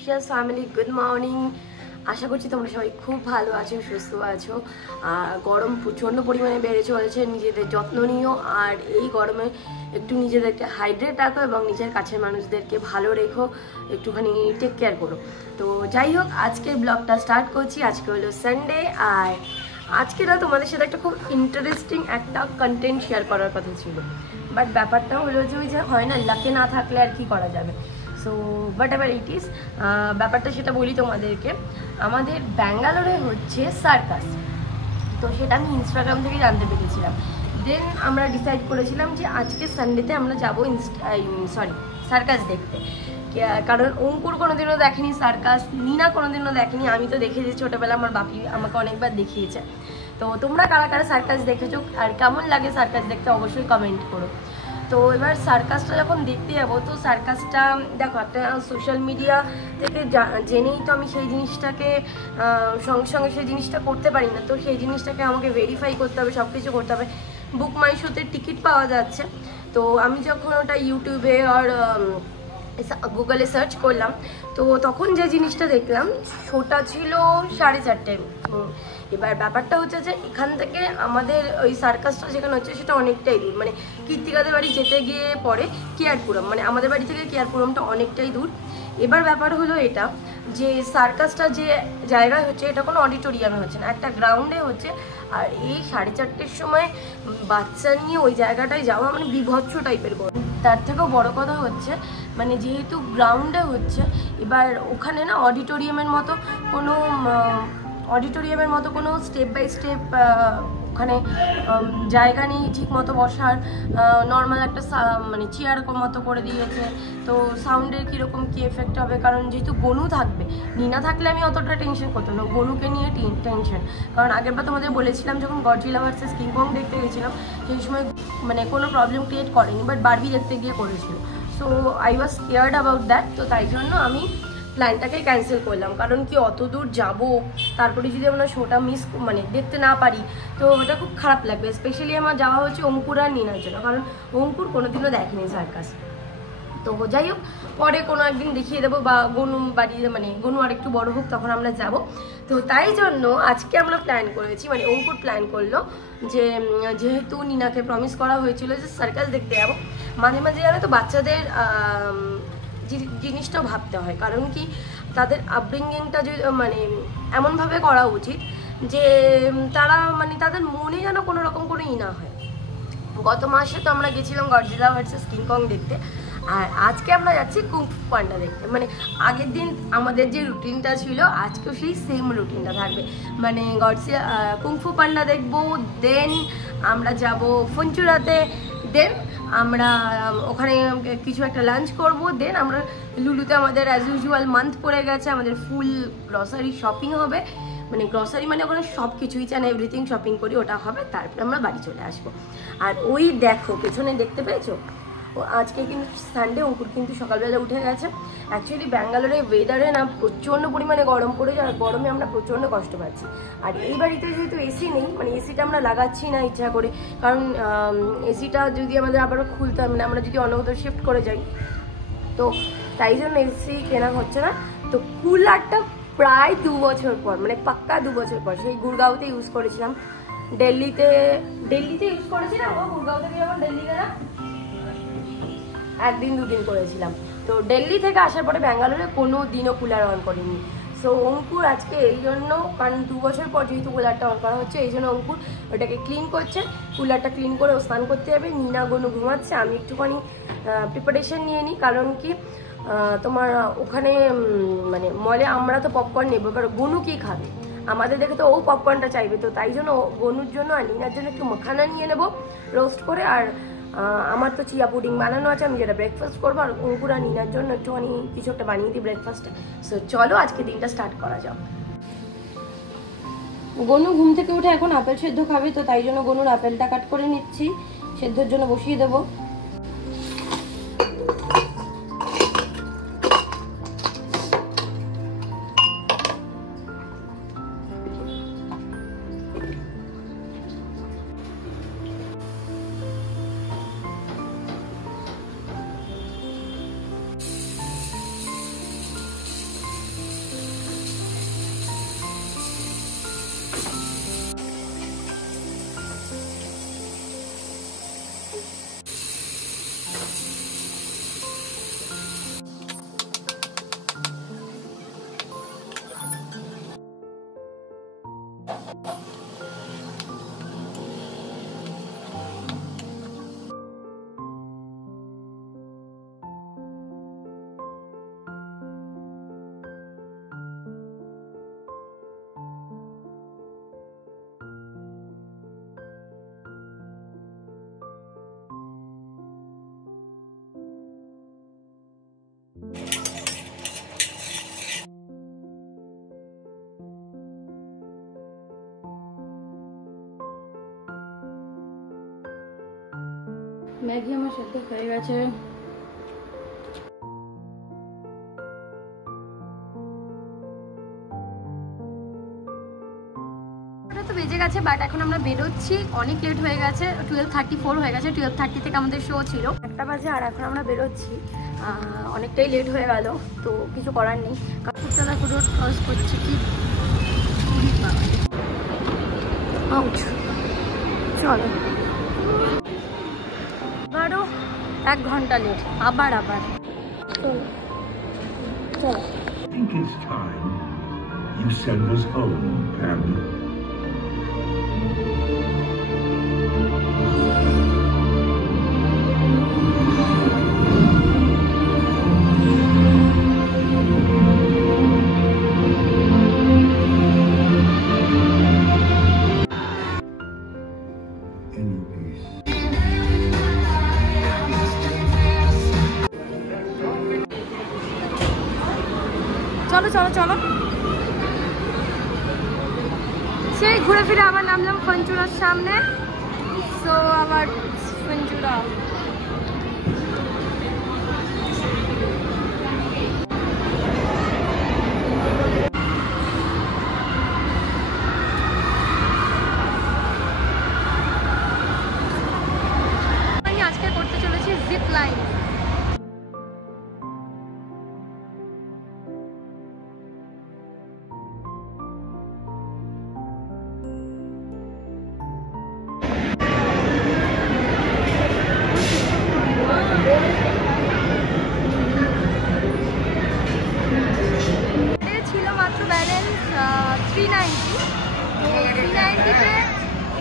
Precious family, good morning. আশা করছি তোমরা সবাই খুব ভালো আছো, সুস্থ আছো। আর গরম প্রচণ্ড পরিমাণে বেড়ে চলেছে, নিজেদের যত্ন নিও। আর এই গরমে একটু নিজেদেরকে হাইড্রেট রাখো এবং নিজের কাছের মানুষদেরকে ভালো রেখো, একটুখানি টেক কেয়ার করো। তো যাই হোক, আজকের ব্লগটা স্টার্ট করছি। আজকে হলো সানডে, আর আজকে না তোমাদের সাথে একটা খুব ইন্টারেস্টিং একটা কন্টেন্ট শেয়ার করার কথা ছিল। বাট ব্যাপারটা হলো যে ওই যে হয় না, লাকে না থাকলে আর কি করা যাবে। So but ever it is, ব্যাপারটা সেটা বলি তোমাদেরকে। আমাদের ব্যাঙ্গালোরে হচ্ছে সার্কাস, তো সেটা আমি ইনস্টাগ্রাম থেকে জানতে পেরেছিলাম। দেন আমরা ডিসাইড করেছিলাম যে আজকে সানডেতে আমরা যাবো সার্কাস দেখতে। কারণ অঙ্কুর কোনোদিনও দেখেনি সার্কাস, নীনা কোনোদিনও দেখেনি। আমি তো দেখেছি ছোটোবেলা, আমার বাপি আমাকে অনেকবার দেখিয়েছে। তো তোমরা কারা কারা সার্কাস দেখেছো আর কেমন লাগে সার্কাস দেখতে অবশ্যই কমেন্ট করো। তো এবার সার্কাসটা যখন দেখতে যাবো, তো সার্কাসটা দেখো একটা সোশ্যাল মিডিয়া থেকে জেনেই তো আমি সেই জিনিসটাকে সঙ্গে সঙ্গে সেই জিনিসটা করতে পারি না। তো সেই জিনিসটাকে আমাকে ভেরিফাই করতে হবে, সব কিছু করতে হবে। বুক মাই শোতে টিকিট পাওয়া যাচ্ছে। তো আমি যখন ওটা ইউটিউবে আর গুগলে সার্চ করলাম, তো তখন যে জিনিসটা দেখলাম শোটা ছিল 4:30। এবার ব্যাপারটা হচ্ছে যে এখান থেকে আমাদের ওই সার্কাসটা যেখানে হচ্ছে সেটা অনেকটাই দূর, মানে কীর্তিকাদের বাড়ি যেতে গিয়ে পরে কেয়ারপুরম, মানে আমাদের বাড়ি থেকে কেয়ারপুরমটা অনেকটাই দূর। এবার ব্যাপার হলো এটা যে সার্কাসটা যে জায়গায় হচ্ছে এটা কোনো অডিটোরিয়ামে হচ্ছে না, একটা গ্রাউন্ডে হচ্ছে। আর এই 4:30 সময় বাচ্চা নিয়ে ওই জায়গাটায় যাওয়া মানে বিভৎস টাইপের গরম। তার থেকেও বড় কথা হচ্ছে মানে যেহেতু গ্রাউন্ডে হচ্ছে, এবার ওখানে না অডিটোরিয়ামের মতো কোনো স্টেপ বাই স্টেপ ওখানে জায়গা নেই ঠিক মতো বসার। নর্মাল একটা মানে চেয়ার মতো করে দিয়েছে। তো সাউন্ডের কীরকম কী এফেক্ট হবে, কারণ যেহেতু গনু থাকবে, নীনা থাকলে আমি অতটা টেনশন করতাম না, গনুকে নিয়ে টেনশন। কারণ আগেরবার তোমাদের বলেছিলাম যখন গডজিলা ভার্সেস কিং কং দেখতে গেছিলাম, সেই সময় মানে কোনো প্রবলেম ক্রিয়েট করেনি, বাট বারবি দেখতে গিয়ে করেছিল। So I was scared about that. তো তাই জন্য আমি প্ল্যানটাকে ক্যান্সেল করলাম। কারণ কি অত দূর যাবো, তারপরে যদি আমরা শোটা মানে দেখতে না পারি, তো ওটা খুব খারাপ লাগবে। স্পেশালি আমার যাওয়া হচ্ছে অঙ্কুর আর নীনার জন্য, কারণ অঙ্কুর কোনোদিনও দেখেনি সার্কাস। তো যাই হোক, পরে কোনো একদিন দেখিয়ে দেবো, বা গনু বাড়ি মানে গনু আর একটু বড় হোক তখন আমরা যাব। তো তাই জন্য আজকে আমরা প্ল্যান করেছি, মানে অঙ্কুর প্ল্যান করলো যে যেহেতু নীনাকে প্রমিস করা হয়েছিল যে সার্কাস দেখতে যাবো, মাঝে মাঝে জানো তো বাচ্চাদের জিনিসটাও ভাবতে হয়। কারণ কি তাদের আপব্রিঙ্গিংটা যদি মানে এমনভাবে করা উচিত যে তারা মানে তাদের মনে যেন কোনো রকম কোনো না হয়। গত মাসে তো আমরা গেছিলাম গডজিলা ভার্সেস কিং কং দেখতে, আর আজকে আমরা যাচ্ছি কুংফু পান্ডা দেখতে। মানে আগের দিন আমাদের যে রুটিনটা ছিল, আজকেও সেই সেম রুটিনটা থাকবে। মানে কুংফু পান্ডা দেখবো, দেন আমরা যাব ফঞ্চুরাতে, দেন আমরা ওখানে কিছু একটা লাঞ্চ করব, দেন আমরা লুলুতে আমাদের অ্যাজ ইউজুয়াল মান্থ পড়ে গেছে, আমাদের ফুল গ্রসারি শপিং হবে। মানে গ্রসারি মানে ওখানে সব কিছু ইচ অ্যান্ড এভরিথিং শপিং করি, ওটা হবে, তারপরে আমরা বাড়ি চলে আসবো। আর ওই দেখো পেছনে দেখতে পেয়েছো, ও আজকে কিন্তু সানডে, অঙ্কুর কিন্তু সকালবেলা উঠে গেছে। অ্যাকচুয়ালি ব্যাঙ্গালোরে ওয়েদারে না প্রচণ্ড পরিমাণে গরম পড়েছে, আর গরমে আমরা প্রচণ্ড কষ্ট পাচ্ছি। আর এই বাড়িতে যেহেতু এসি নেই, মানে এসিটা আমরা লাগাচ্ছি না ইচ্ছা করে, কারণ এসিটা যদি আমাদের আবারও খুলতে হয়, মানে আমরা যদি অন্য কোথাও শিফট করে যাই, তো তাই জন্য এসি কেনা হচ্ছে না। তো কুলারটা প্রায় 2 বছর পর, মানে পাক্কা 2 বছর পর, সেই গুড়গাঁওতে ইউজ করেছিলাম। দিল্লিতে ইউজ করেছিলাম, ও গুড়গাঁও থেকে যখন দিল্লি গেলাম 1 দিন 2 দিন করেছিলাম। তো দিল্লি থেকে আসার পরে ব্যাঙ্গালোরে কোনো দিনও কুলার অন করিনি। সো অঙ্কুর আজকে এই জন্য, কারণ 2 বছর পর যেহেতু কুলারটা অন করা হচ্ছে, এই জন্য অঙ্কুর ওটাকে ক্লিন করছে। কুলারটা ক্লিন করে ও স্নান করতে যাবে, নীনা গনু ঘুমাচ্ছে। আমি একটুখানি প্রিপারেশন নিয়ে নিই, কারণ কি তোমার ওখানে মানে মলে আমরা তো পপকর্ন নেবো, এবার গনু কি খাবে, আমাদের দেখে তো ও পপকর্নটা চাইবে। তো তাই জন্য গনুর জন্য আর নীনার জন্য একটু মাখানা নিয়ে নেবো রোস্ট করে। আর আমার তো চিয়া পুডিং বানানো আছে, আমি যেটা ব্রেকফাস্ট করবো। আর অঙ্কুর আর নীনার জন্য একটুখানি কিছু একটা বানিয়ে দিই ব্রেকফাস্টে। সো চলো আজকে দিনটা স্টার্ট করা যাক। গনু ঘুম থেকে উঠে এখন আপেল সেদ্ধ খাবে, তো তাই জন্য গনুর আপেলটা কাট করে নিচ্ছি, সেদ্ধর জন্য বসিয়ে দেবো। ম্যাগি আমার সাথে হয়ে গেছে। তো বেজে গেছে, বাট এখন আমরা বেরোচ্ছি, অনেক লেট হয়ে গেছে, 12:34 হয়ে গেছে। 12:30 থেকে আমাদের শো ছিল, 1টা বাজে, আর এখন আমরা বেরোচ্ছি। অনেকটাই লেট হয়ে গেল, তো কিছু করার নেই। কাকুরটা দেখো রোড ক্রস করছে কি। চলো, আবারও 1 ঘন্টা লেট, আবার চলো চলো। I think it's time you send us home, Pam. চলো চলো চলো, সেই ঘুরে ফিরে আবার নামলাম ফঞ্চুরার সামনে। সো আবার ফঞ্চুরা, আমি আজকে করতে চলেছি জিপ লাইন। ছিল মাত্র ব্যালেন্স 390, তো 390-তে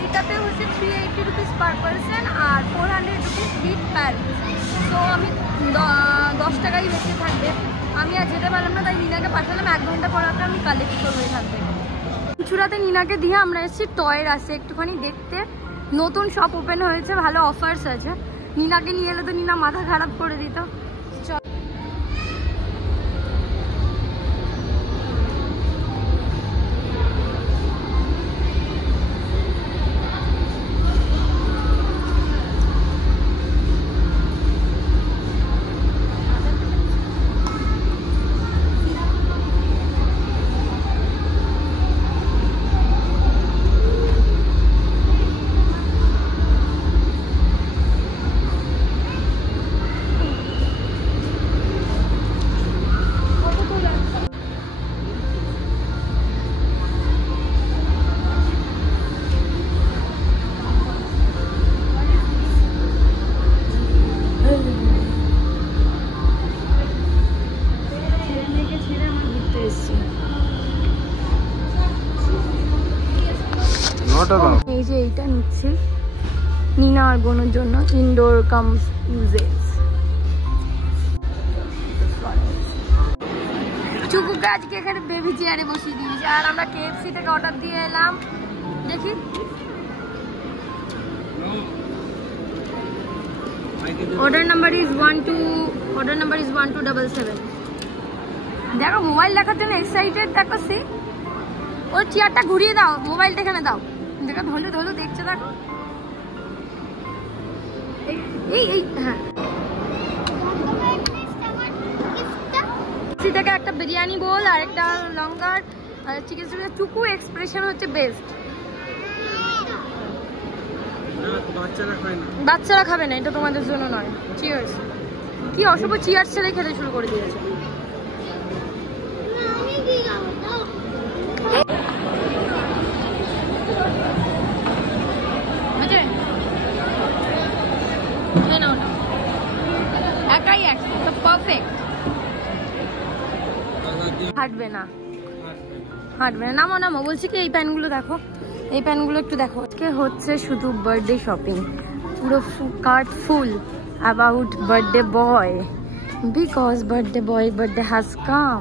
এইটাতে হচ্ছে 380 রুপিস পার পারসন আর 400 রুপিস উইথ প্যারেন্টস। তো আমি 10 টাকাই বেঁচে থাকবে। আমি আর যেতে পারলাম না, তাই নিনাকে পাঠালাম, 1 ঘন্টা পর আমি কালেক্ট করবো এখান থেকে। চূড়াতে নিনাকে দিয়ে আমরা এসেছি টয়ের আসে একটুখানি দেখতে, নতুন শপ ওপেন হয়েছে, ভালো অফার্স আছে। নিনাকে নিয়ে এলে তো নিনা মাথা খারাপ করে দিত। এই যে এইটা নিচ্ছি নিনা আর বোনের জন্য, ইনডোর কামস ইউজেস। চুকুকে আজকে এখানে বেবি চেয়ারে বসিয়ে দিয়েছি, আর আমরা KFC থেকে অর্ডার দিয়ে এলাম। দেখি অর্ডার নাম্বার ইজ 1277। দেখো মোবাইল দেখার জন্য এক্সাইটেড, দেখো সে ওর চেয়ারটা ঘুরিয়ে দাও, মোবাইলটা এখানে দাও, দেখো ধলু ধলু দেখছে, দেখো এই হ্যাঁ। থেকে একটা বিরিয়ানি বোল আর একটা লঙ্কার চিকেন স্টিক। চুকু এক্সপ্রেশন হচ্ছে বেস্ট। বাচ্চারা খাবে না, এটা তোমাদের জন্য নয়। চিয়ার্স। কি অশুভ চিয়ার্স ছেলে খেতে শুরু করে দিয়েছে। একাই তো পারফেক্ট। হাঁটবে না নামো নামো, বলছি কি এই প্যান্টগুলো দেখো, এই প্যান্টগুলো একটু দেখো। আজকে হচ্ছে শুধু বার্থডে শপিং, পুরো cart full about birthday boy, because birthday boy birthday has come.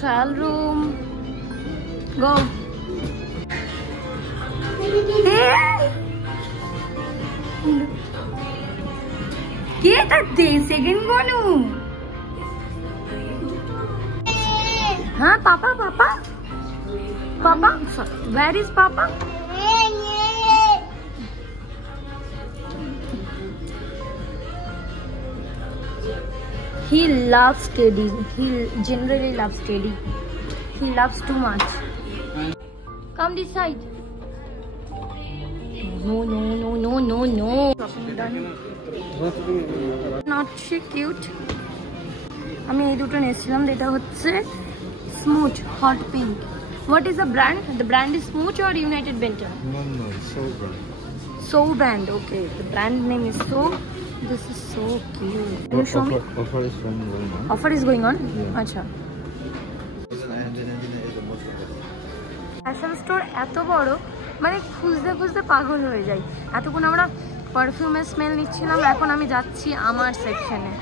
Trial room. Go. কে তাতে সেকেন্ড গনু? হ্যাঁ পাপা, where is Papa? He loves Teddy. He generally loves Teddy. He loves too much. Come this side. No, no, no, no, no, no. Shopping done. Not she cute. আমি এই দুটো নিয়েছিলাম, এটা হচ্ছে smooch hot pink. What is the brand? The brand is Smooch or United Benton? No, So brand. So brand, okay. The brand name is So. This is so cute. Can you show me? Offer is going on. Offer is going on? Yeah. Acha. Fashion store এত বড়, মানে খুঁজতে খুঁজতে পাগল হয়ে যাই. এতক্ষণ আমরা পারফিউমের স্মেল নিচ্ছিলাম, এখন আমি যাচ্ছি আমার সেকশনে.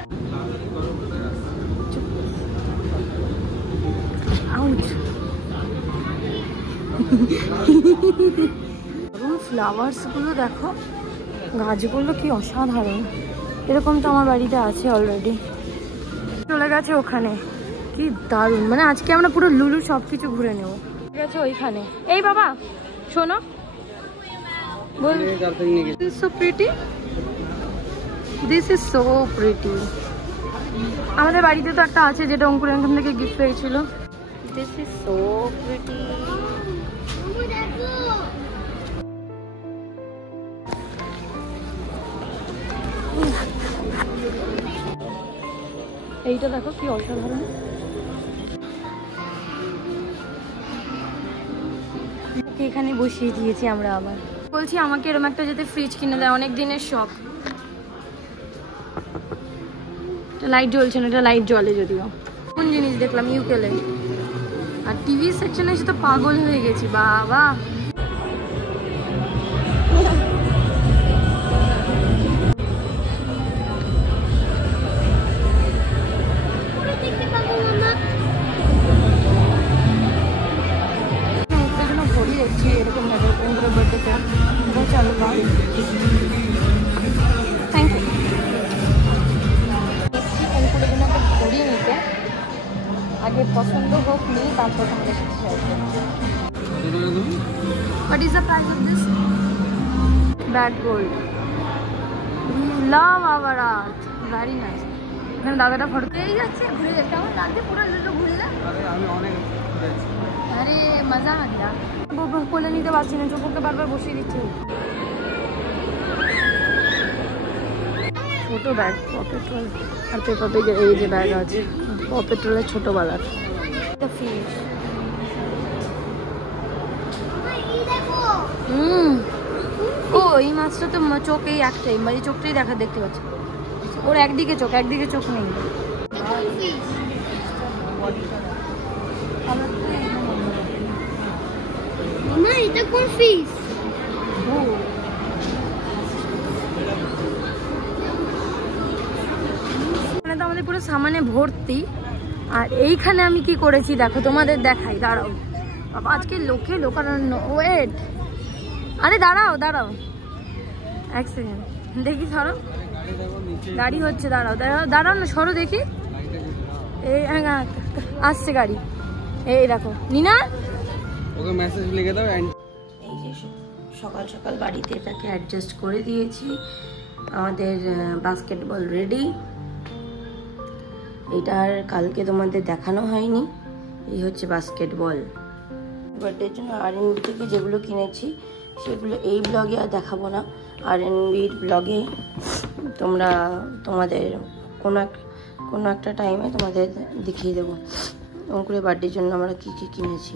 আউট. ফ্লাওয়ার্সগুলো দেখো, গাছগুলো কি অসাধারণ. এরকম তো আমার বাড়িতে আছে অলরেডি. চলে গেছে ওখানে, কি দারুণ. মানে আজকে আমরা পুরো লুলু সব কিছু ঘুরে নেবো. ঠিক আছে ওইখানে. এই বাবা শোনো, বল. This is so pretty. This is so pretty. আমাদের বাড়িতে তো একটা আছে যেটা অঙ্কুর এখান থেকে গিফট পেয়েছিল. This is so pretty. এইটা দেখো কি অসাধারণ. এখানে বসিয়ে দিয়েছি আমরা. আবার বলছি আমাকে এরকম একটা যাতে ফ্রিজ কিনে দেয়, অনেক দিনের শখ. লাইট জ্বলছে না, এটা লাইট জ্বলে যদিও. কোন জিনিস দেখলাম ইউকেলে, আর টিভি সেকশনে এসে তো পাগল হয়ে গেছি বাবা. এরকম বার্থডেতে চলো বা থ্যাংক ইউ. অঙ্কুরের জন্য একটা ঘড়ি নিতে, আগে পছন্দ হোক নিই তারপর আমাদের সাথে শেয়ার করবো. What is the price of this? Bad gold. We love our art. Very nice. এখানে দাদাটা ফটো পেয়ে যাচ্ছে, ঘুরে যাচ্ছে. কেমন লাগছে পুরো লুলু ঘুরলে? আমি অনেক ঘুরেছি. আরে মজা আ গয়া. কোলে নিতে পারছি না, চোখকে বারবার বসিয়ে দিচ্ছে. ছোট ব্যাগ, পপেট্রোল আর পেপার ব্যাগের এই যে ব্যাগ আছে, পপেট্রোলের ছোটবেলার. ফিশ. ও এই মাছটা তো চোখ এই একটাই, মানে চোখটাই দেখতে পাচ্ছি. ওর একদিকে চোখ নেই. মা এটা কোন ফিশ? তো আমাদের পুরো সামানে ভর্তি. আর এইখানে আমি কি করেছি দেখো, তোমাদের দেখাই. দাঁড়াও বাবা, আজকে লোকারণ্য. ওয়েট, আরে দাঁড়াও এক সেকেন্ড দেখি. সরো, গাড়ি হচ্ছে. দাঁড়াও না, সরো দেখি. এই হ্যাঁ আসছে গাড়ি. এই দেখো নিনা, ওকে মেসেজ লিখে দাও. এই যে সকাল সকাল বাড়িতে এটাকে অ্যাডজাস্ট করে দিয়েছি. আমাদের বাস্কেটবল রেডি. এটার কালকে তোমাদের দেখানো হয়নি. এই হচ্ছে বাস্কেটবল. বার্থডের জন্য R&B থেকে যেগুলো কিনেছি সেগুলো এই ব্লগে আর দেখাবো না. R&Bর ব্লগে তোমাদের কোনো একটা টাইমে তোমাদের দেখিয়ে দেবো অঙ্কুরের বার্থডের জন্য আমরা কী কী কিনেছি.